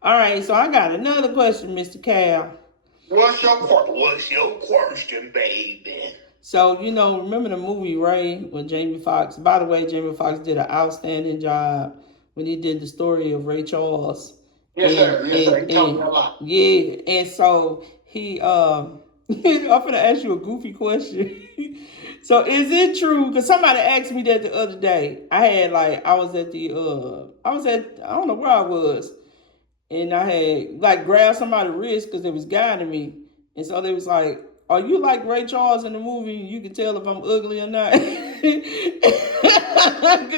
All right, so I got another question, Mr. Cal. What's your question, baby? So, remember the movie Ray with Jamie Foxx? By the way, Jamie Foxx did an outstanding job when he did the story of Ray Charles. Yes, sir. Yes, sir. He told me a lot. Yeah, and so he I'm gonna ask you a goofy question. So is it true? Because somebody asked me that the other day. I was at I don't know where I was, and I had like grabbed somebody's wrist because they was guiding me, and so they was like, "Are you like Ray Charles in the movie? You can tell if I'm ugly or not." Because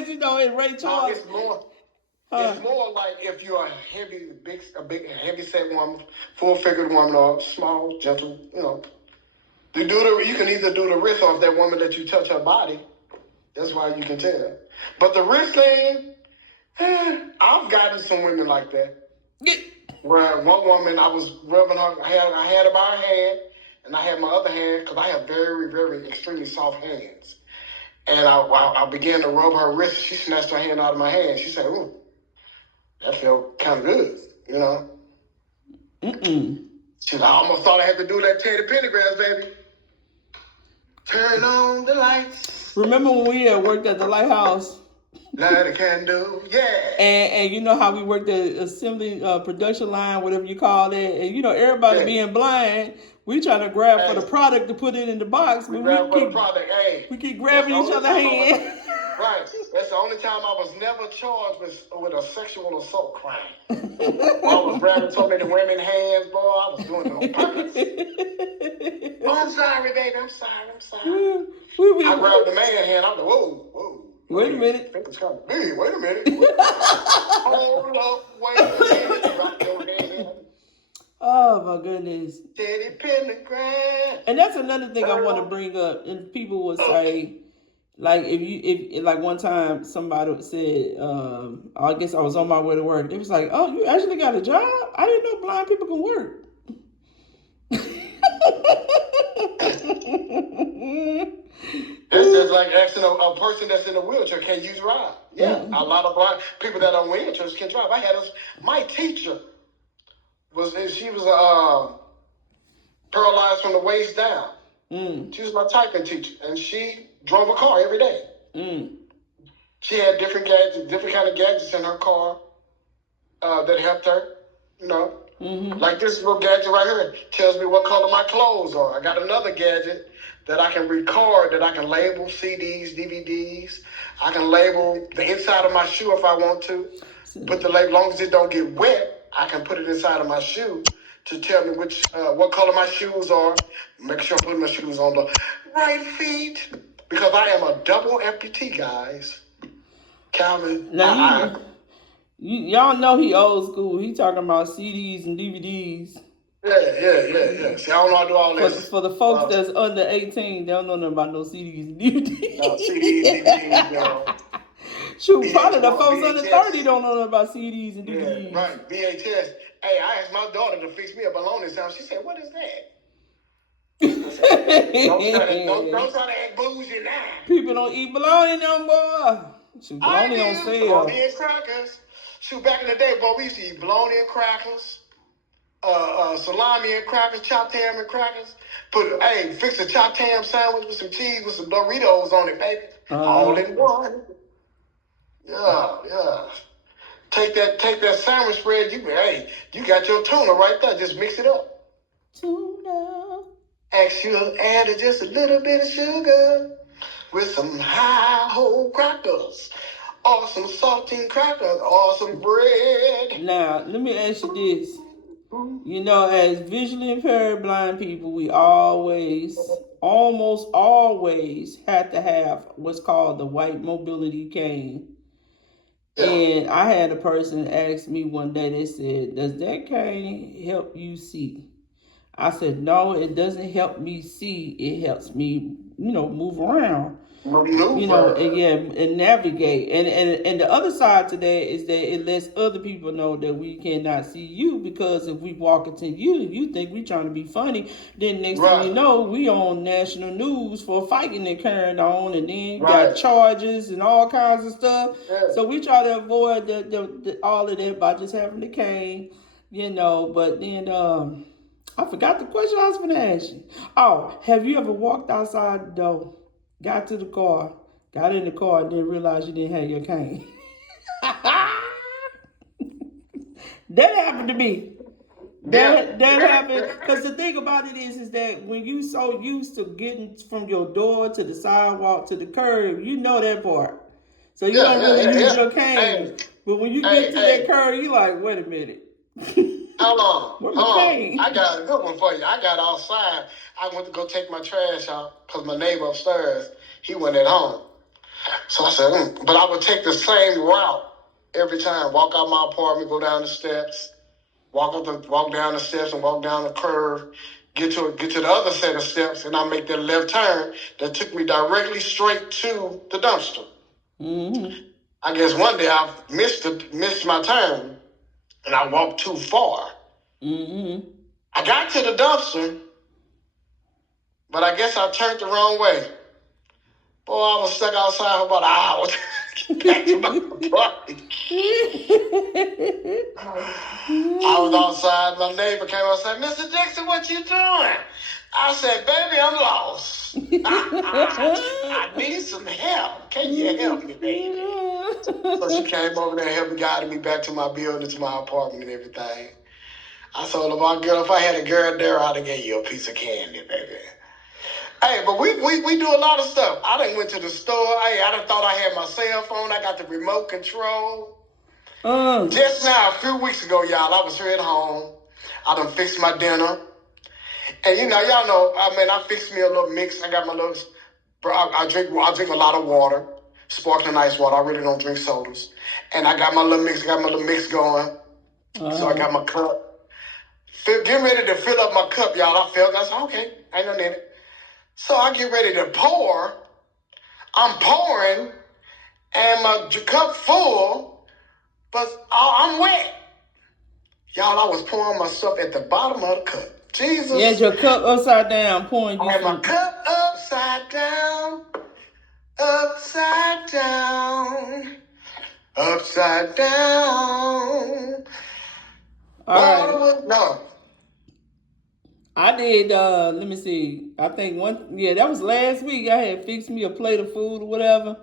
in Ray Charles, it's more like if you're a big, heavy set woman, full figured woman, or small, gentle. You can either do the wrist or if that woman that you touch her body. That's why you can tell. But the wrist thing, I've gotten some women like that. Where one woman, I was rubbing her, I had her by her hand, and I had my other hand, because I have very, very extremely soft hands. And I began to rub her wrist. She snatched her hand out of my hand. She said, "Ooh, that felt kind of good, you know." She said, "I almost thought I had to do that Teddy Pendergrass, baby. Turn on the lights." Remember when we worked at the lighthouse? Light a candle, yeah. And you know how we worked the assembly production line, whatever you call it, and everybody being blind, we trying to grab for the product to put it in the box. We grab for the product. Hey, we keep grabbing each other's hand. Right. That's the only time I was never charged with a sexual assault crime. I was grabbing so many women's hands, boy. I was doing it on purpose. Oh, I'm sorry, baby. I'm sorry. I grabbed the man's hand. I'm like, whoa. Wait a minute. I think it's kind of big. Wait a minute. Hold up. Wait a minute. Drop your hand. Oh my goodness. Teddy Pendergrass. And that's another thing I want to bring up. And people will say, like, if like one time somebody said, I guess I was on my way to work. It was like, "Oh, you actually got a job? I didn't know blind people can work." That's just like asking a person that's in a wheelchair can't use ride. Yeah, a lot of blind people that are in wheelchairs can drive. My teacher was paralyzed from the waist down. She was my typing teacher, and she drove a car every day. She had different kind of gadgets in her car that helped her. Like this little gadget right here tells me what color my clothes are. I got another gadget that I can record, that I can label CDs, DVDs. I can label the inside of my shoe if I want to. Put the label, as long as it don't get wet, I can put it inside of my shoe to tell me what color my shoes are. Make sure I'm putting my shoes on the right feet, because I am a double amputee, guys. Calvin, y'all know he old school. He talking about CDs and DVDs. Yeah. See, I don't know how to do all this. For the folks that's under 18, they don't know nothing about no CDs and DVDs. No, CDs, DVDs, Shoot, probably the folks under 30 don't know nothing about CDs and DVDs. Yeah, right, VHS. Hey, I asked my daughter to fix me a baloney sound. She said, "What is that?" Don't try to act bougie now. People don't eat bologna no more. Shoot, bologna on sale. Bologna and crackers. Shoot, back in the day, boy, we used to eat bologna and crackers, salami and crackers, chopped ham and crackers. Fix a chopped ham sandwich with some cheese with some Doritos on it, baby. All in one. Yeah. Take that sandwich spread. You got your tuna right there. Just mix it up. Tuna. Actually, add just a little bit of sugar with some high whole crackers, or some saltine crackers, or some bread. Now, let me ask you this. As visually impaired blind people, we almost always have to have what's called the white mobility cane. Yeah. And I had a person ask me one day, they said, "Does that cane help you see?" I said, "No, it doesn't help me see. It helps me, move around. And navigate. And the other side to that is that it lets other people know that we cannot see you, because if we walk into you think we trying to be funny. Then next thing you know, we on national news for fighting and carrying on, and then you got charges and all kinds of stuff. Yeah. So we try to avoid the all of that by just having the cane. But then I forgot the question I was going to ask you. Oh, have you ever walked outside the door, got to the car, got in the car, and then realized you didn't have your cane? That happened to me. That happened because the thing about it is that when you so used to getting from your door to the sidewalk to the curb, you know that part. So you don't really use your cane. But when you get to that curb, you like, wait a minute. Hold on. Where my cane? I got a good one for you. I got outside. I went to go take my trash out because my neighbor upstairs, he went at home. So I said, but I would take the same route every time. Walk out my apartment, go down the steps, walk down the steps and walk down the curve, get to the other set of steps, and I make that left turn that took me directly straight to the dumpster. Mm-hmm. I guess one day I missed my turn, and I walked too far. Mm-hmm. I got to the dumpster, but I guess I turned the wrong way. Boy, I was stuck outside for about an hour. Back to my apartment. I was outside. My neighbor came outside. Mr. Dixon, what you doing? I said, baby, I'm lost. I need some help. Can you help me, baby? So she came over there and helped me, guided me back to my building, to my apartment and everything. I told her, my girl, if I had a girl there, I'd have gave you a piece of candy, baby. Hey, but we do a lot of stuff. I done went to the store. Hey, I done thought I had my cell phone. I got the remote control. Just now, a few weeks ago, y'all, I was here at home. I done fixed my dinner. And y'all know, I fixed me a little mix. I got my little, I drink a lot of water, sparkling ice water. I really don't drink sodas. And I got my little mix going. So I got my cup. Getting ready to fill up my cup, y'all. I said, okay, ain't no need it. So I get ready to pour. I'm pouring, and my cup full, but I'm wet. Y'all, I was pouring my stuff at the bottom of the cup. Jesus. You had your cup upside down, pouring. I had my cup upside down, upside down, upside down. All right. No. I did, let me see. I think that was last week. I had fixed me a plate of food or whatever.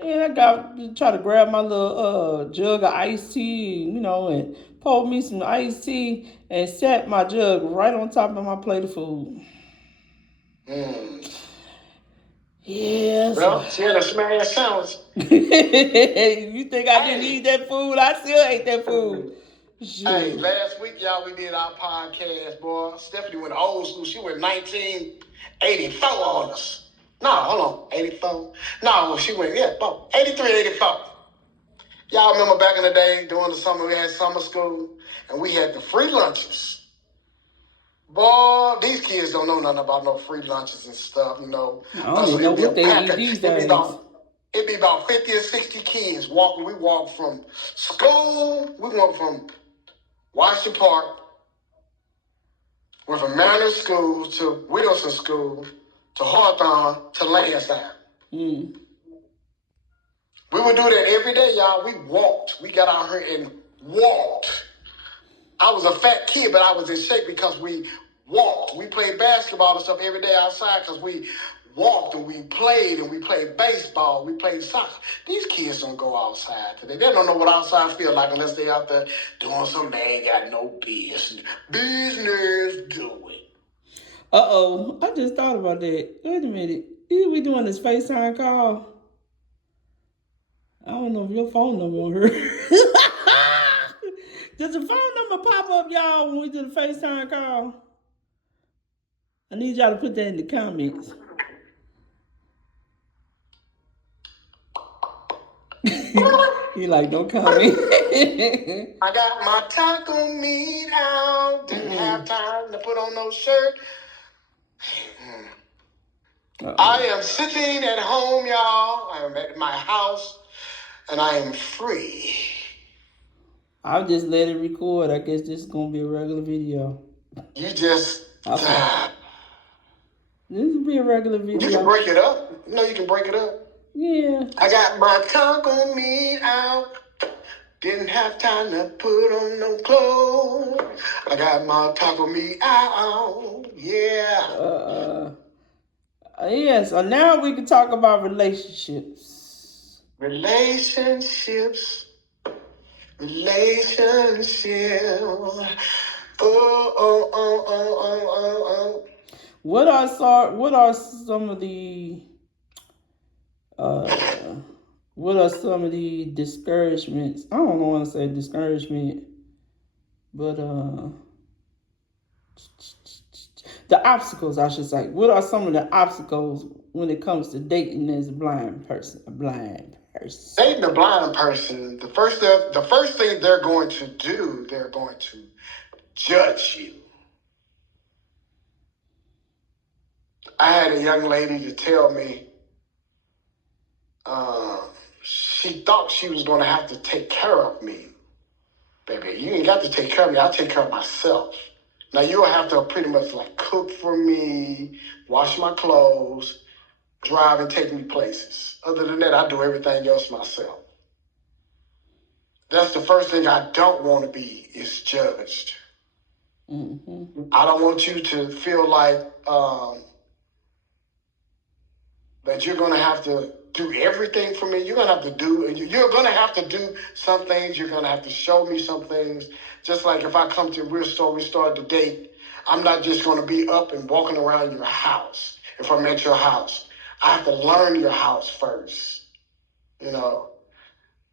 And I try to grab my little jug of iced tea, and poured me some iced tea and sat my jug right on top of my plate of food. Yes. Well, she had a smash sandwich. You think I didn't eat that food? I still ate that food. Sure. Hey, last week, y'all, we did our podcast, boy. Stephanie went old school. She went 1984 on us. No, hold on. 84? No, she went, 83, 84. Y'all remember back in the day, during the summer, we had summer school, and we had the free lunches. Boy, these kids don't know nothing about no free lunches and stuff, I don't even know what they eat these days. It'd be about 50 or 60 kids walking. We walked from school. We went from Washington Park, went from Mariner School to Wilson School to Hawthorne to Lansdowne. We would do that every day, y'all. We walked. We got out here and walked. I was a fat kid, but I was in shape because we walked. We played basketball and stuff every day outside because we walked and we played baseball, we played soccer. These kids don't go outside today. They don't know what outside feel like unless they out there doing something they ain't got no business doing. I just thought about that. Wait a minute. We doing this FaceTime call? I don't know if your phone number on her. Does the phone number pop up, y'all, when we do the FaceTime call? I need y'all to put that in the comments. He like, don't comment. I got my taco meat out. Didn't have time to put on no shirt. I am sitting at home, y'all. I am at my house, and I am free. I'll just let it record. I guess this is going to be a regular video. You just... Okay. This will be a regular video. You can break it up. You know you can break it up. Yeah. I got my taco meat out. Didn't have time to put on no clothes. I got my taco meat out. Yeah. Yes. So now we can talk about relationships. Relationships. Oh. What are some of the what are some of the discouragements? I don't want to say discouragement, but the obstacles, I should say. What are some of the obstacles when it comes to dating as a blind person? Dating a blind person, the first thing they're going to do, they're going to judge you. I had a young lady to tell me she thought she was going to have to take care of me. Baby, you ain't got to take care of me. I'll take care of myself. Now, you'll have to pretty much like cook for me, wash my clothes, drive and take me places. Other than that, I do everything else myself. That's the first thing I don't want to be, is judged. Mm-hmm. I don't want you to feel like that you're going to have to do everything for me. You're going to have to do some things. You're going to have to show me some things. Just like if I come to we start to date, I'm not just going to be up and walking around your house. If I'm at your house, I have to learn your house first. You know,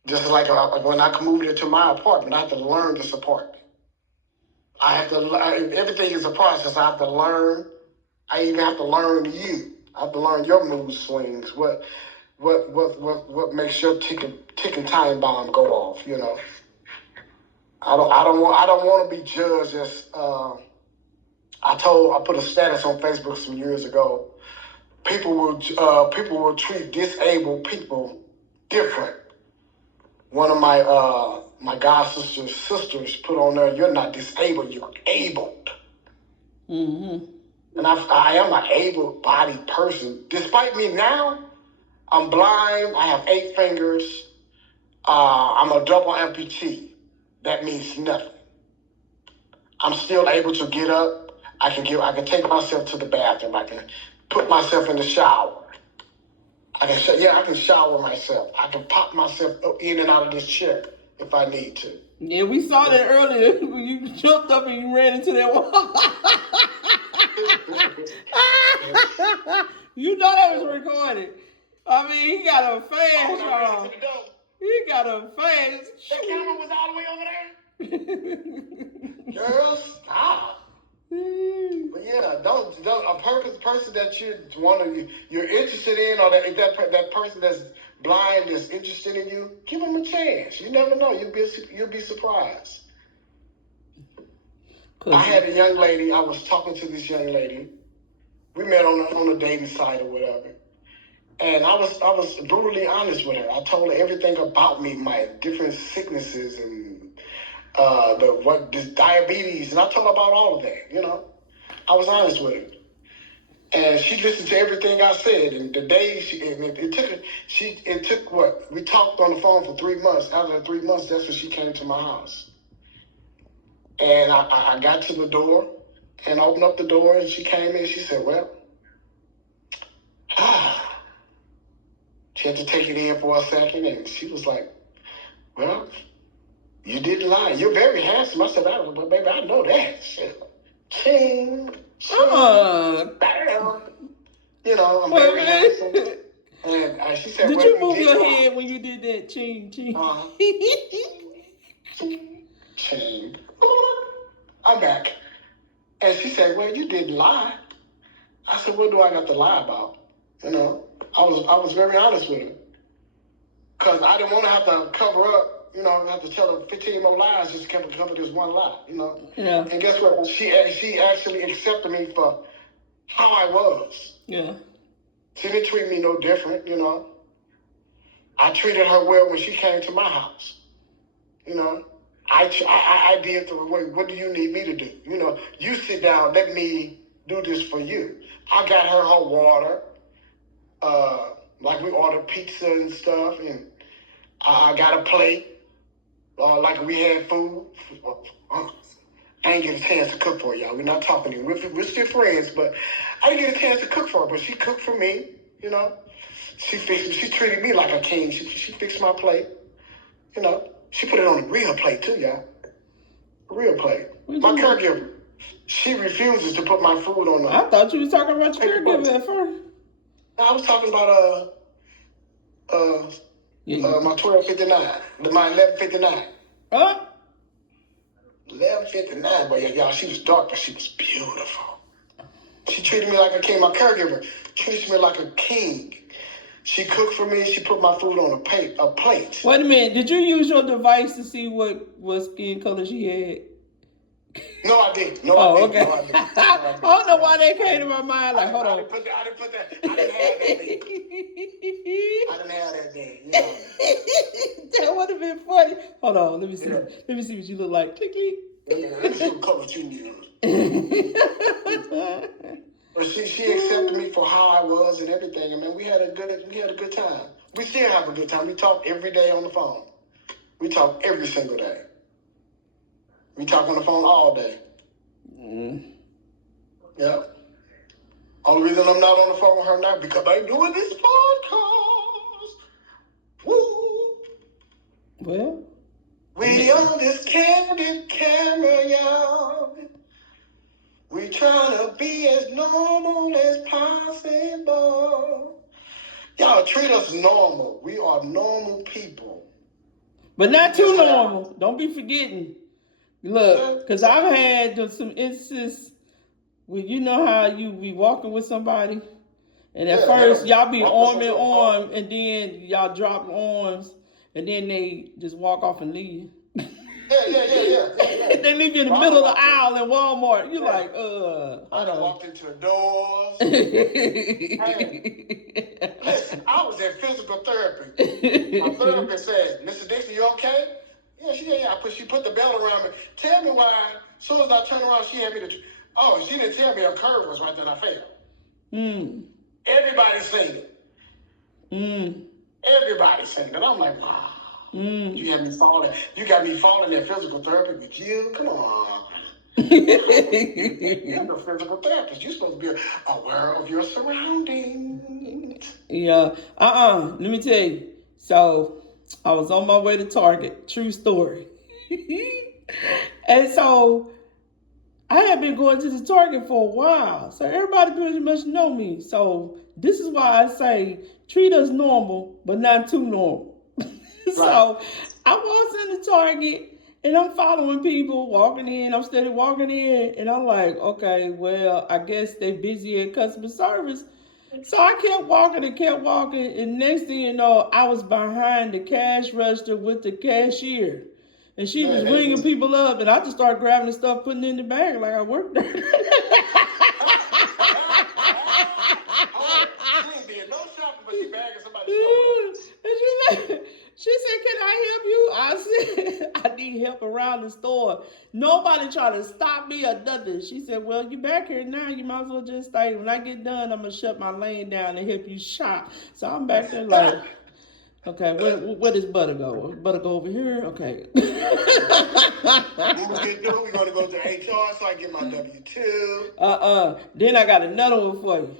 just like when I moved into my apartment, I have to learn this apartment. Everything is a process. I have to learn. I even have to learn you. I have to learn your mood swings. What makes your ticking time bomb go off? You know, I don't want to be judged as. I put a status on Facebook some years ago. People will treat disabled people different. One of my god sisters put on there, "You're not disabled, you're abled." Mm-hmm. And I am an able-bodied person. Despite me now, I'm blind. I have 8 fingers. I'm a double amputee. That means nothing. I'm still able to get up. I can take myself to the bathroom. I can put myself in the shower. I can shower myself. I can pop myself in and out of this chair if I need to. Yeah, we saw that earlier when you jumped up and you ran into that wall. You know that was recorded. I mean, he got a fast, y'all. He got a fast. The camera was all the way over there. Girl, stop. But yeah, don't a person that you're interested in, or that person that's blind is interested in you, give them a chance. You never know. You'll be surprised. I had a young lady. I was talking to this young lady. We met on a dating site or whatever, and I was brutally honest with her. I told her everything about me, my different sicknesses and this diabetes, and I told her about all of that. You know, I was honest with her. And she listened to everything I said. And the day it took what? We talked on the phone for 3 months. After the 3 months, that's when she came to my house. And I got to the door and opened up the door, and she came in. She said, "Well," she had to take it in for a second, and she was like, "Well, you didn't lie. You're very handsome." I said, "But baby, I know that." Shit. Ching. Bam. You know, I'm very handsome. And she said, "Did you move your head when you did that?" Ching, ching. Ching. I'm back. And she said, "Well, you didn't lie." I said, "What do I got to lie about?" You know, I was very honest with her. Because I didn't want to have to cover up, you know, have to tell her 15 more lies just to cover this one lie, you know. Yeah. And guess what? She actually accepted me for how I was. Yeah. She didn't treat me no different, you know. I treated her well when she came to my house. You know, I did the way. What do you need me to do? You know, you sit down. Let me do this for you. I got her water. Like we ordered pizza and stuff, and I got a plate. Like we had food. And ain't get a chance to cook for her, y'all. We're not talking to you. We're still friends, but I didn't get a chance to cook for her. But she cooked for me, you know. She treated me like a king. She fixed my plate, you know. She put it on a real plate too, y'all. A real plate. My caregiver, she refuses to put my food on. I thought you was talking about your caregiver at first. No, I was talking about my 1259, my 1159. 1159, but y'all, she was dark, but she was beautiful. She treated me like a king. My caregiver treated me like a king. She cooked for me. She put my food on a plate. Wait a minute. Did you use your device to see what skin color she had? No, I didn't. No, I didn't. Okay. No, I didn't. I don't know why that came to my mind. Like, hold on. I didn't put that. I didn't have that day. You know. That would have been funny. Hold on. Let me see. Yeah. Let me see what you look like. Click, click. Let me see what color you use. But she accepted me for how I was and everything. I mean, we had a good time. We still have a good time. We talk every day on the phone. We talk every single day. We talk on the phone all day. Yeah. Only reason I'm not on the phone with her now because I'm doing this podcast. Woo. Well, we on this candid camera, y'all. We trying to be as normal as possible. Y'all treat us normal. We are normal people. But not too normal. Don't be forgetting. Look, because I've had some instances where you know how you be walking with somebody, and at first y'all be arm in arm, and then y'all drop arms, and then they just walk off and leave. Yeah. They leave you in the middle of the aisle in Walmart. You like, I done walked into the doors. Listen, I was in physical therapy. My therapist said, Mr. Dixon, you okay? Yeah, she put the belt around me. Tell me why, as soon as I turned around, she had me to, she didn't tell me her curve was right, that I fell. Everybody seen it. Everybody seen it. I'm like, wow. You had me falling. You got me falling in physical therapy with you? Come on. You're no physical therapist. You're supposed to be aware of your surroundings. Yeah. Let me tell you. So I was on my way to Target. True story. And so I had been going to the Target for a while. So everybody pretty much know me. So this is why I say treat us normal, but not too normal. So I walked in the Target and I'm following people walking in. I'm steady walking in and I'm like, okay, well, I guess they busy at customer service. So I kept walking and next thing you know, I was behind the cash register with the cashier. And she was ringing people up and I just started grabbing the stuff, putting it in the bag like I worked there. She ain't did no shopping, but she bagging somebody's stuff. She said, can I help you? I said, I need help around the store. Nobody tried to stop me or nothing. She said, well, you back here now. You might as well just stay. When I get done, I'm going to shut my lane down and help you shop. So I'm back there like, okay, where does Butter go? Butter go over here? Okay. We're going to go to HR so I get my W-2. Then I got another one for you.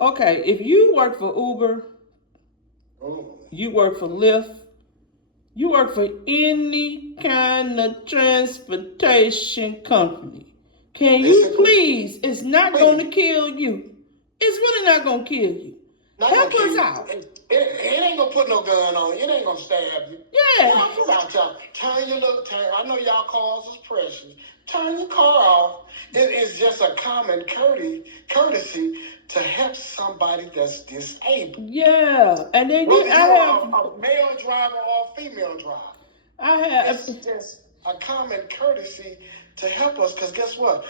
Okay, if you work for Uber, you work for Lyft, you work for any kind of transportation company, can you please, it's not going to kill you. It's really not going to kill you. Help us out. It ain't going to put no gun on you. It ain't going to stab you. Yeah. Turn your little turn. I know y'all cars is precious. Turn your car off. It is just a common courtesy to help somebody that's disabled. Yeah, and then I have a male driver or a female driver. It's just a common courtesy to help us, because guess what?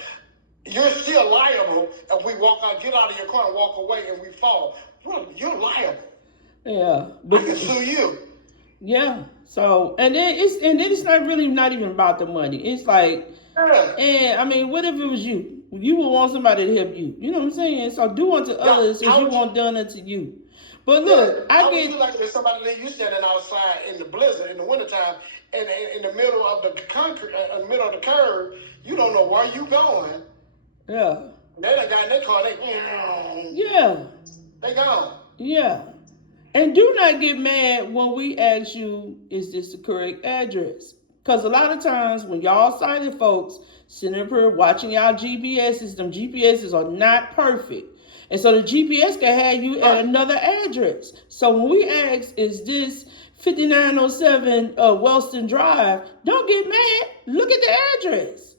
You're still liable if we get out of your car and walk away and we fall. Well, you're liable. Yeah, but I can sue you. Yeah. So and then it's not even about the money. It's like, and I mean, what if it was you? You would want somebody to help you. You know what I'm saying? So do unto others as you want done unto you. But look, I get... you like if somebody that you standing outside in the blizzard in the wintertime and in the middle of the concrete, in the middle of the curve, you don't know where you going. Yeah. They done got in their car, they gone. Yeah. And do not get mad when we ask you, is this the correct address? Because a lot of times when y'all sighted folks sitting up here watching y'all GPSs, them GPSs are not perfect. And so the GPS can have you at another address. So when we ask, is this 5907 Wellston Drive, don't get mad. Look at the address.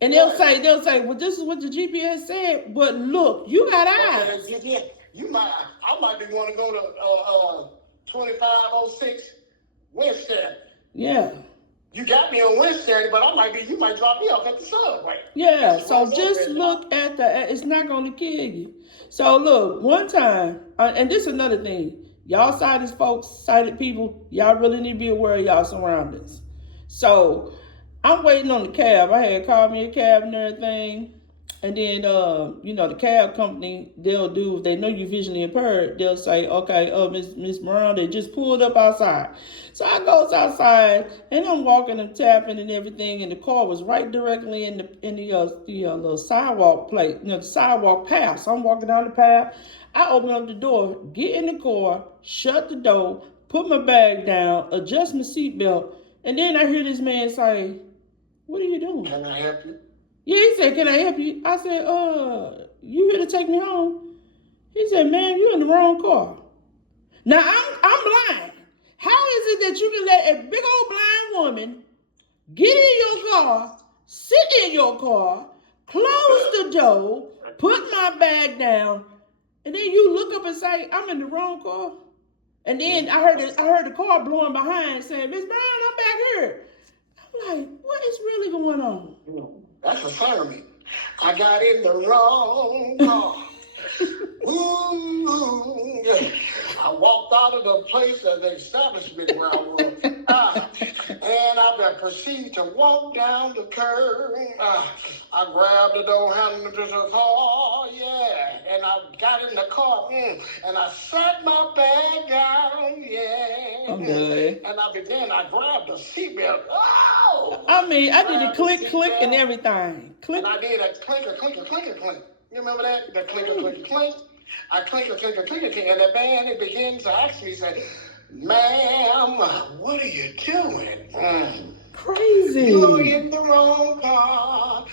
And they'll say, well, this is what the GPS said. But look, you got eyes. I might be want to go to 2506 Winstead. Yeah. You got me on Wednesday, but you might drop me off at the subway. Yeah, so just look at it's not going to kill you. So look, one time, and this is another thing, y'all sighted folks, sighted people, y'all really need to be aware of y'all surroundings. So I'm waiting on the cab. I had called me a cab and everything. And then, the cab company, they'll do, if they know you visually impaired, they'll say, okay, Miss Miranda just pulled up outside. So I goes outside, and I'm walking and tapping and everything, and the car was right directly in the little sidewalk plate, the sidewalk path. So I'm walking down the path. I open up the door, get in the car, shut the door, put my bag down, adjust my seatbelt, and then I hear this man say, what are you doing? Can I help you? Yeah, he said, can I help you? I said, you here to take me home? He said, man, you in the wrong car. Now, I'm blind. How is it that you can let a big old blind woman get in your car, sit in your car, close the door, put my bag down, and then you look up and say, I'm in the wrong car? And then I heard the car blowing behind saying, Miss Brown, I'm back here. I'm like, what is really going on? That's a sermon. I got in the wrong car. Ooh, I walked out of the place of the establishment where I was. And I proceeded to walk down the curb. I grabbed the door handle of the car, and I got in the car, and I sat my bag down, Okay. And I grabbed the seatbelt. Oh! I did a click, and everything. Click. And I did a clinker, clinker, clinker, clink. You remember that? The clinker, clinker, clink. I clinker, clinker, clinker, clink. And the band, it begins to ask me, say, ma'am, what are you doing? Crazy. You're in the wrong car.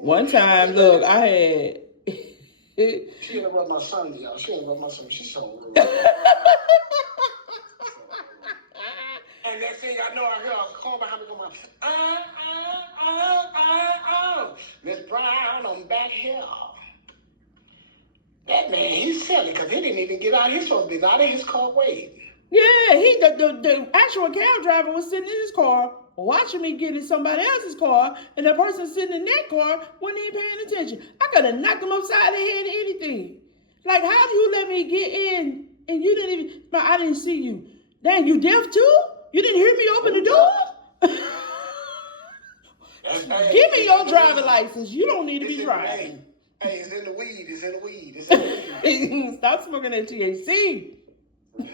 One time, look, I had... She ain't about my son, y'all. She ain't about my son. She's so rude. And next thing I know, I hear a call behind me going, Miss Brown, I'm back here. That man, he's silly because he didn't even get out. He's supposed to be out of his car waiting. Yeah, the actual cab driver was sitting in his car watching me get in somebody else's car, and the person sitting in that car wasn't even paying attention. I could have knocked him upside the head or anything. Like, how do you let me get in and you didn't even, I didn't see you. Dang, you deaf too? You didn't hear me open the door? Give me your driver's license. You don't need to be driving. Hey, it's in the weed. It's in the weed. It's in the weed. Stop smoking that THC.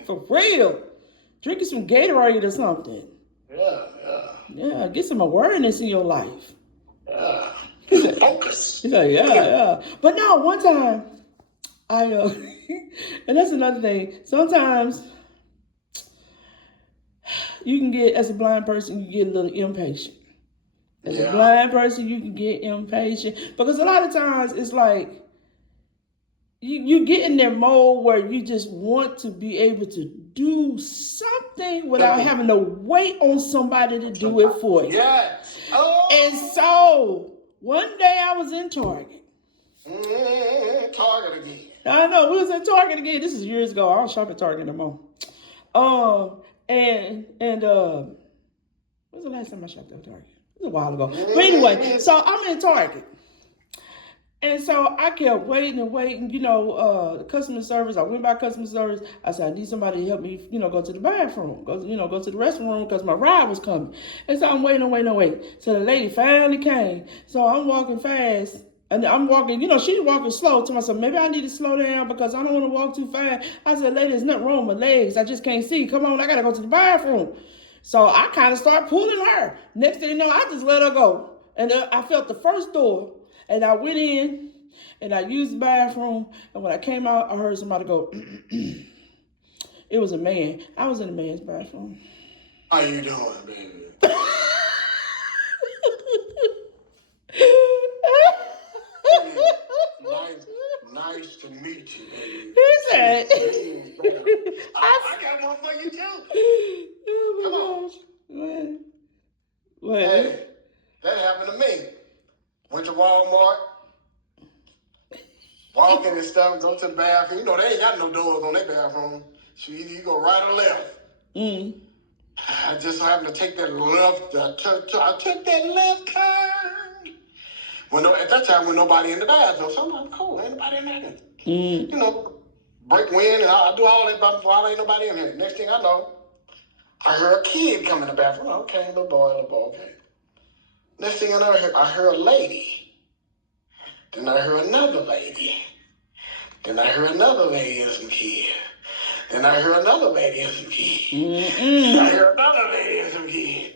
For real. Drinking some Gatorade or something. Yeah, get some awareness in your life. Focus. He's like, yeah. But no, one time, and that's another thing. Sometimes you can get, as a blind person, you get a little impatient. As a blind person, you can get impatient. Because a lot of times, it's like, you get in that mode where you just want to be able to do something without having to wait on somebody to do it for you. Yes. Oh. And so, one day I was in Target. Target again. I know, we was at Target again. This is years ago. I don't shop at Target no more. And when's the last time I shopped at Target? It was a while ago. But anyway, so I'm in Target. And so I kept waiting and waiting, customer service. I went by customer service. I said, I need somebody to help me, go to the bathroom, go to the restroom because my ride was coming. And so I'm waiting and waiting and waiting. So the lady finally came. So I'm walking fast. And I'm walking, she's walking slow to myself. Maybe I need to slow down because I don't want to walk too fast. I said, lady, there's nothing wrong with my legs. I just can't see. Come on, I got to go to the bathroom. So I kind of start pulling her. Next thing you know, I just let her go. And I felt the first door. And I went in and I used the bathroom. And when I came out, I heard somebody go, it was a man. I was in a man's bathroom. How you doing, baby? Nice to meet you, baby. He said, I got one for you, too. Oh my gosh. What? Hey, that happened to me. Went to Walmart, walking and stuff, go to the bathroom. They ain't got no doors on their bathroom. So either you go right or left. I just so happened to take that left. I took that left turn. At that time, when nobody in the bathroom, so I'm like, cool, ain't nobody in there. Break wind, and I do all that while ain't nobody in here. Next thing I know, I heard a kid come in the bathroom. Okay, little boy, okay. Next thing I know, I heard a lady. Then I heard another lady. Then I heard another lady and some kid. Then I heard another lady and some kid. I heard another lady and some kid.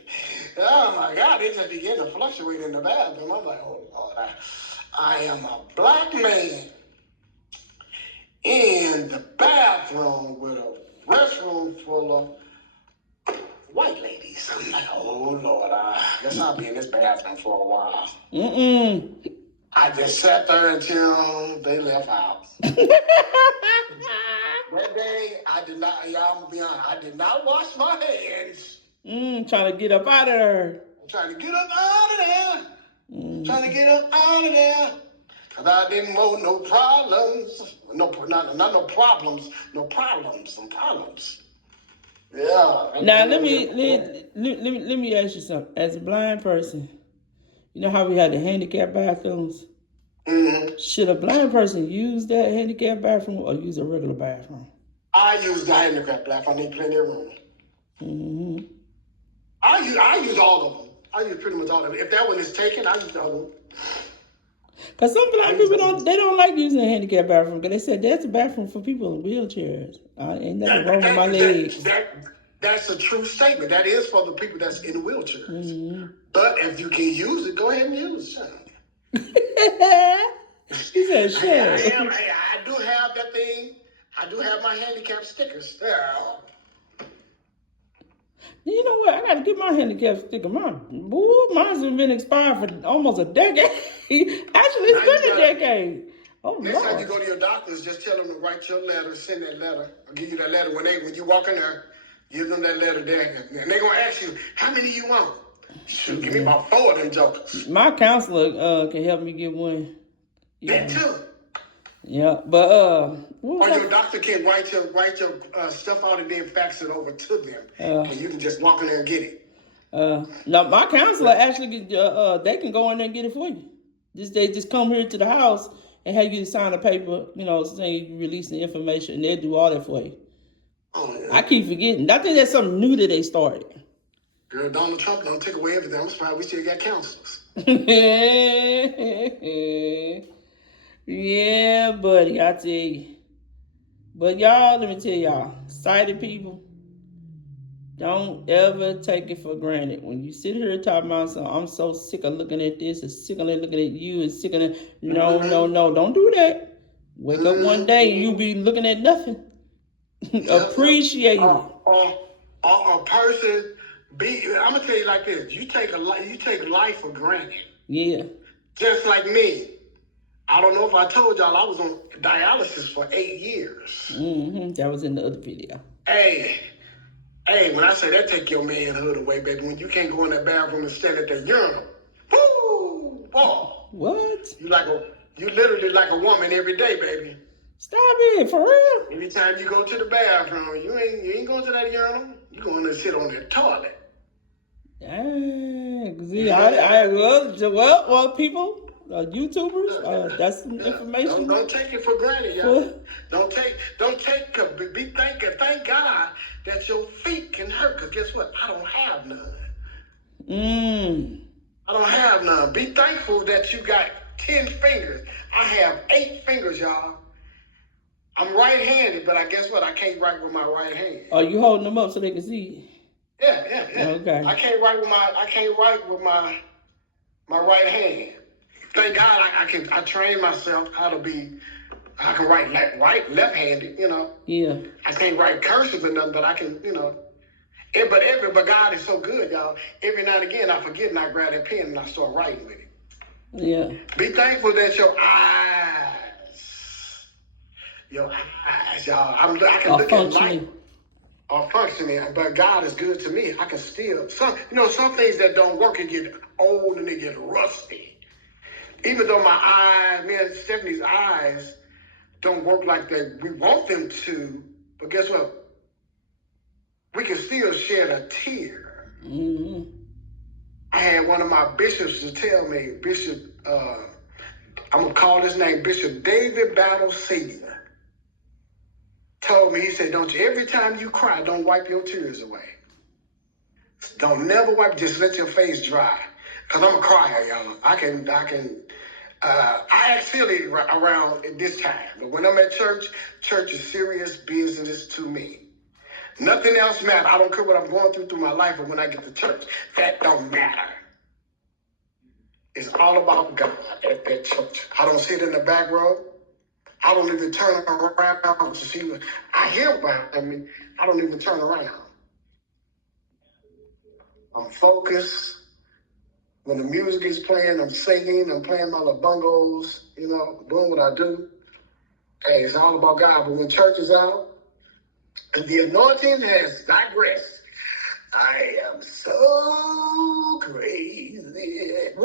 Oh my God, they just began to fluctuate in the bathroom. I'm like, oh Lord, I am a black man in the bathroom with a restroom full of white ladies. I'm like, oh Lord, I guess I'll be in this bathroom for a while. I just sat there until they left out. That day, y'all, I'm gonna be honest, I did not wash my hands. Trying to get up out of there. I'm trying to get up out of there. Trying to get up out of there. Because I didn't want no problems. Not no problems. No problems. Some problems. Yeah. Now, let me ask you something. As a blind person, you know how we had the handicapped bathrooms? Should a blind person use that handicapped bathroom or use a regular bathroom? I use the handicapped bathroom. I need plenty of room. I use all of them. I use pretty much all of them. If that one is taken, I use all of them. Because some blind people don't like using a handicapped bathroom because they said that's a bathroom for people in wheelchairs. Ain't nothing wrong with my legs. That's a true statement. That is for the people that's in wheelchairs. But if you can use it, go ahead and use it. He said, "Shut up." I do have that thing. I do have my handicap stickers. Yeah. You know what? I got to get my handicap sticker. Mine's been expired for almost a decade. Actually, it's been a decade. Oh, next time you go to your doctors, just tell them to write your letter, send that letter. I'll give you that letter when you walk in there. Give them that letter there, and they're gonna ask you how many you want. Shoot, give me about 4 of them jokers. My counselor can help me get one. That too. Yeah, but or your doctor can write your stuff out and then fax it over to them, and you can just walk in there and get it. Now my counselor actually they can go in there and get it for you. They just come here to the house and have you sign a paper, saying you release the information, and they'll do all that for you. Oh, yeah. I keep forgetting. I think that's something new that they started. Girl, Donald Trump don't take away everything. I'm surprised we still got counselors. Yeah, buddy, I tell you. But y'all, let me tell y'all, sighted people, don't ever take it for granted. When you sit here talking about something, I'm so sick of looking at this, and sick of looking at you, and sick of that. No, don't do that. Wake up one day and you be looking at nothing. Appreciate it. A person I'm gonna tell you like this: you take life for granted. Yeah. Just like me. I don't know if I told y'all I was on dialysis for 8 years. That was in the other video. Hey, when I say that, take your manhood away, baby. When you can't go in that bathroom and stand at the urinal. Woo! Whoa. What? You literally like a woman every day, baby. Stop it, for real. Anytime you go to the bathroom, you ain't going to that urinal. You going to sit on the toilet. See, well, people, YouTubers. That's some information. Don't take it for granted, y'all. Don't take. Thank God that your feet can hurt. Cause guess what? I don't have none. I don't have none. Be thankful that you got 10 fingers. I have 8 fingers, y'all. I'm right-handed, but I guess what? I can't write with my right hand. Are you holding them up so they can see? Yeah. Okay. I can't write with my right hand. Thank God I train myself how to be. I can write left-handed, you know. Yeah. I can't write cursive or nothing, but I can, you know. But God is so good, y'all. Every now and again, I forget and I grab that pen and I start writing with it. Yeah. Be thankful that your eyes, y'all. I can look at light. Are functioning, but God is good to me. I can still some things that don't work and get old and they get rusty. Even though my eyes, me and Stephanie's eyes don't work like we want them to, but guess what? We can still shed a tear. Mm-hmm. I had one of my bishops to tell me, Bishop, I'm gonna call his name Bishop David Battle Senior. Told me, he said, don't you, every time you cry, don't wipe your tears away. Don't never wipe, just let your face dry. Cause I'm a crier, y'all. I act silly around at this time. But when I'm at church is serious business to me. Nothing else matters. I don't care what I'm going through my life, but when I get to church, that don't matter. It's all about God at church. I don't sit in the back row. I don't even turn around to see what I hear about. I don't even turn around. I'm focused. When the music is playing, I'm singing, I'm playing my little bongos, doing what I do. Hey, it's all about God. But when church is out, and the anointing has digressed, I am so crazy.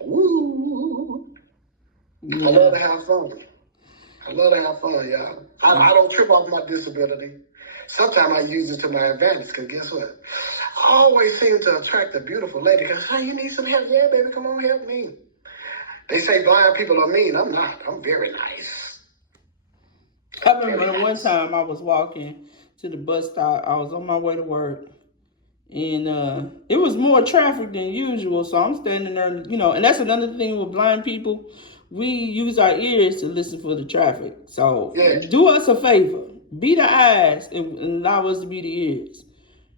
Woo. Yeah. I love to have fun. Y'all. I don't trip off my disability. Sometimes I use it to my advantage, because guess what? I always seem to attract a beautiful lady, because, hey, you need some help? Yeah, baby, come on, help me. They say blind people are mean. I'm not. I'm very nice. I remember one time I was walking to the bus stop. I was on my way to work. And it was more traffic than usual. So I'm standing there, and that's another thing with blind people. We use our ears to listen for the traffic. So do us a favor. Be the eyes and allow us to be the ears.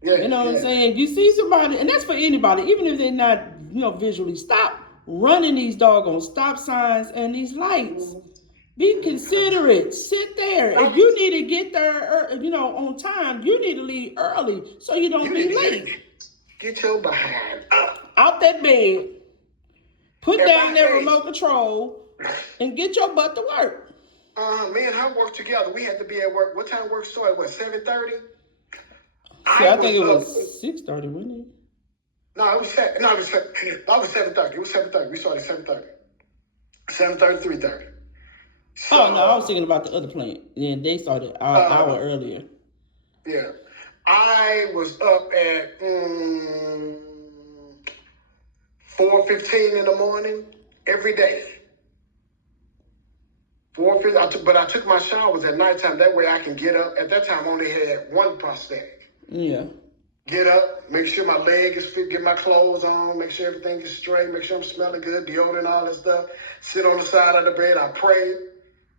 You know what I'm saying? You see somebody, and that's for anybody, even if they're not, visually, stop running these doggone stop signs and these lights. Be considerate. Sit there. If you need to get there, on time, you need to leave early so you don't be late. Get your behind up. Out that bed. Put down that remote control and get your butt to work. Me and her worked together. We had to be at work. What time work started? 7:30? I think it was 6:30, wasn't it? No, it was 7:30. It was 7:30. We started 7:30. 7:30, 3:30. So, no, I was thinking about the other plant. And they started an hour earlier. Yeah. I was up at 4:15 in the morning every day. 4:15. But I took my showers at nighttime. That way I can get up. At that time, I only had one prosthetic. Yeah. Get up, make sure my leg is fit, get my clothes on, make sure everything is straight, make sure I'm smelling good, deodorant, all that stuff. Sit on the side of the bed. I pray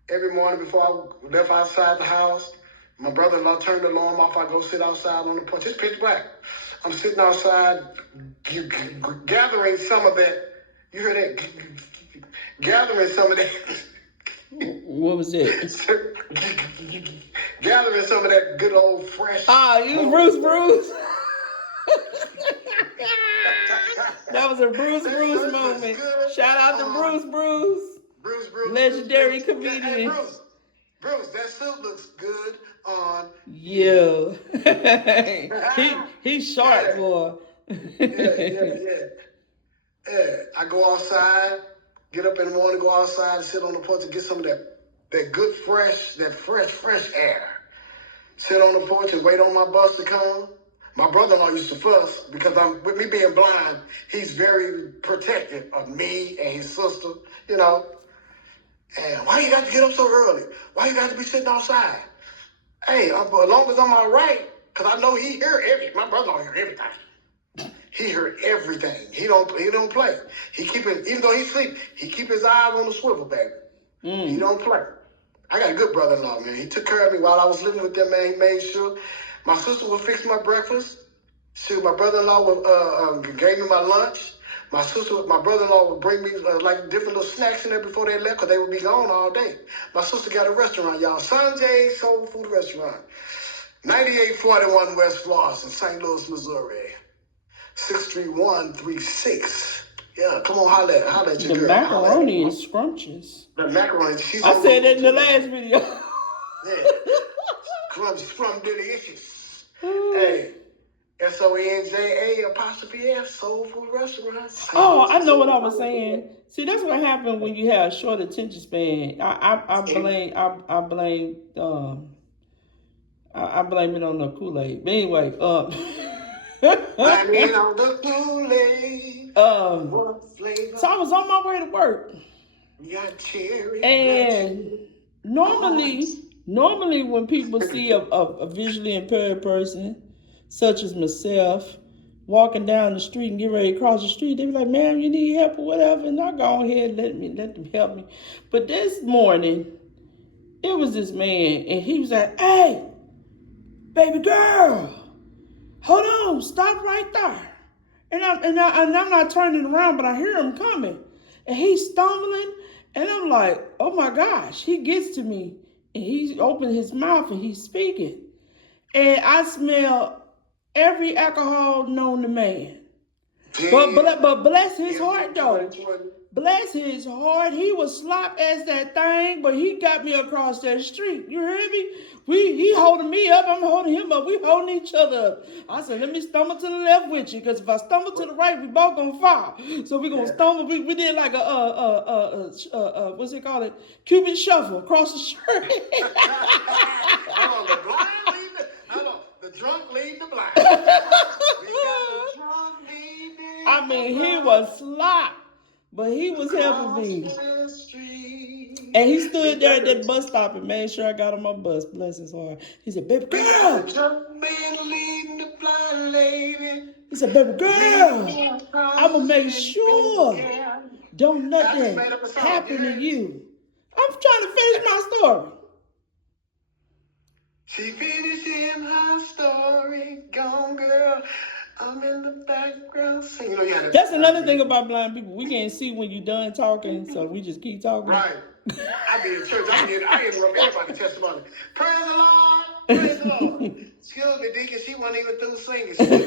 every morning before I left outside the house. My brother-in-law turned the alarm off. I go sit outside on the porch. It's pitch black. I'm sitting outside gathering some of that. You heard that? Gathering some of that. What was it? Gathering some of that good old fresh. You Bruce. That was a Bruce moment. Shout out to Bruce. Legendary comedian. Hey, Bruce, that suit looks good on you. He's sharp, boy. Yeah. I go outside, get up in the morning, go outside, sit on the porch and get some of that good fresh air. Sit on the porch and wait on my bus to come. My brother-in-law used to fuss because with me being blind, he's very protective of me and his sister, you know. And why you got to get up so early? Why you got to be sitting outside? Hey, as long as I'm all right, because I know he hear everything. My brother-in-law hear everything. He heard everything. He don't play. Even though he sleep, he keep his eyes on the swivel, baby. He don't play. I got a good brother-in-law, man. He took care of me while I was living with them, man. He made sure my sister would fix my breakfast. My brother-in-law gave me my lunch. My brother-in-law would bring me like different little snacks in there before they left because they would be gone all day. My sister got a restaurant, y'all. Sanjay's Soul Food Restaurant. 9841 West Florissant, St. Louis, Missouri. 63136. Yeah, come on, holla at your girl. The macaroni is scrumptious. The macaroni. I said that in the last video. Yeah. Delicious. Hey. SONJA''S Soul Food Restaurant. Oh, I know what I was saying. See, that's what happened when you have short attention span. I blame it on the Kool-Aid. But anyway, blame it on the Kool-Aid. So I was on my way to work. And normally when people see a visually impaired person, such as myself, walking down the street and get ready to cross the street, they be like, "Ma'am, you need help or whatever," and I go ahead and let them help me. But this morning, it was this man, and he was like, "Hey, baby girl, hold on, stop right there." And I'm not turning around, but I hear him coming, and he's stumbling, and I'm like, "Oh my gosh!" He gets to me, and he opens his mouth and he's speaking, and I smell every alcohol known to man. But bless his heart though. Bless his heart. He was slop as that thing, but he got me across that street. You heard me? He holding me up. I'm holding him up. We holding each other up. I said, let me stumble to the left with you, because if I stumble to the right, we both gonna fall. So we gonna stumble. We did like what's it called? Cupid shuffle across the street. The drunk lead the blind. I mean, he was slop, but he was helping me. And he stood there at that bus stop and made sure I got on my bus. Bless his heart. He said, "Baby girl." He said, "Baby girl, I'm going to make sure don't nothing happen to you." I'm trying to finish my story. She finishing her story, gone girl. I'm in the background singing. That's another thing about blind people. We can't see when you're done talking, so we just keep talking. Right. I be in church. I interrupt everybody's testimony. Praise the Lord. Praise the Lord. Excuse me, Deacon. She wasn't even through singing. She was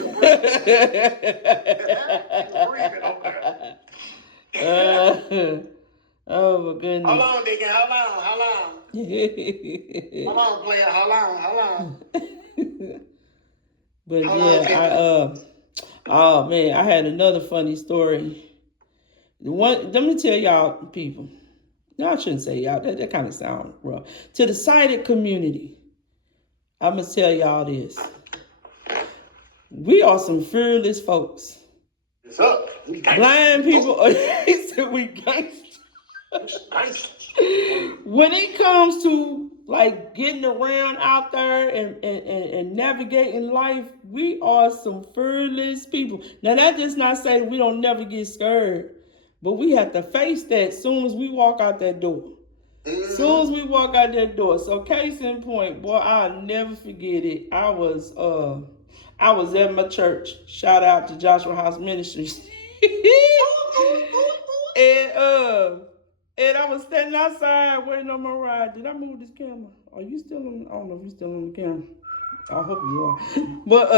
breathing over there. Oh my goodness. Hold on, Deacon. Hold on. Hold on, player. Hold on. But yeah, oh man, I had another funny story. Let me tell y'all, people. No, I shouldn't say y'all. That kind of sound rough. To the sighted community, I'm gonna tell y'all this. We are some fearless folks. It's up. Blind people. He said we gangsters. When it comes to like getting around out there and navigating life, we are some fearless people. Now that does not say that we don't never get scared, but we have to face that as soon as we walk out that door. As soon as we walk out that door. So case in point, boy, I'll never forget it. I was at my church. Shout out to Joshua House Ministries. And I was standing outside waiting on my ride. Did I move this camera? Are you still on? I don't know if you're still on the camera. I hope you are. But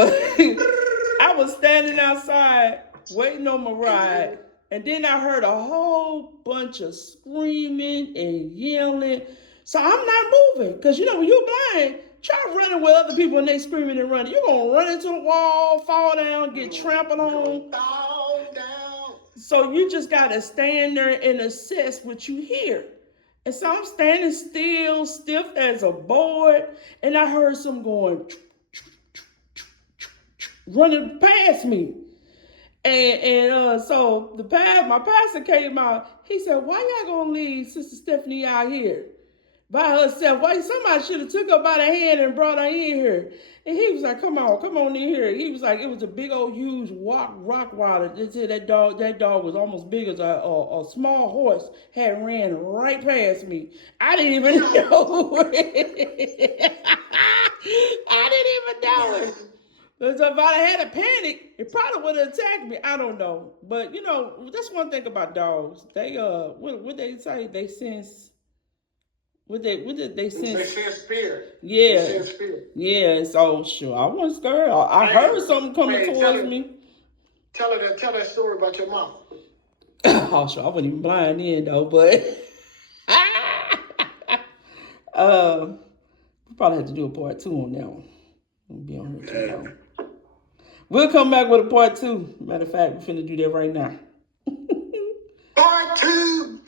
I was standing outside waiting on my ride. And then I heard a whole bunch of screaming and yelling. So I'm not moving. Because, you know, when you're blind, try running with other people and they screaming and running. You're going to run into the wall, fall down, get trampled on. Fall down. So you just got to stand there and assess what you hear. And so I'm standing still, stiff as a board. And I heard some going. running past me. And so my pastor came out. He said, "Why y'all gonna leave Sister Stephanie out here by herself? Why somebody should have took her by the hand and brought her in here?" And he was like, come on in here." He was like, it was a big old huge rock water. That dog was almost big as a small horse. Had ran right past me. I didn't even know it. I didn't even know it. Because if I had a panic, it probably would have attacked me. I don't know. But, that's one thing about dogs. They, what they say? They sense, they sense? They sense spirit. Yeah. They sense spirit. Yeah, so, sure, I wasn't scared. I heard something coming towards me. Tell that story about your mom. Oh, sure, I wasn't even blind then, though, but... we probably have to do a part 2 on that one. We'll be on here too long. We'll come back with a part 2. Matter of fact, we're finna do that right now. Part 2.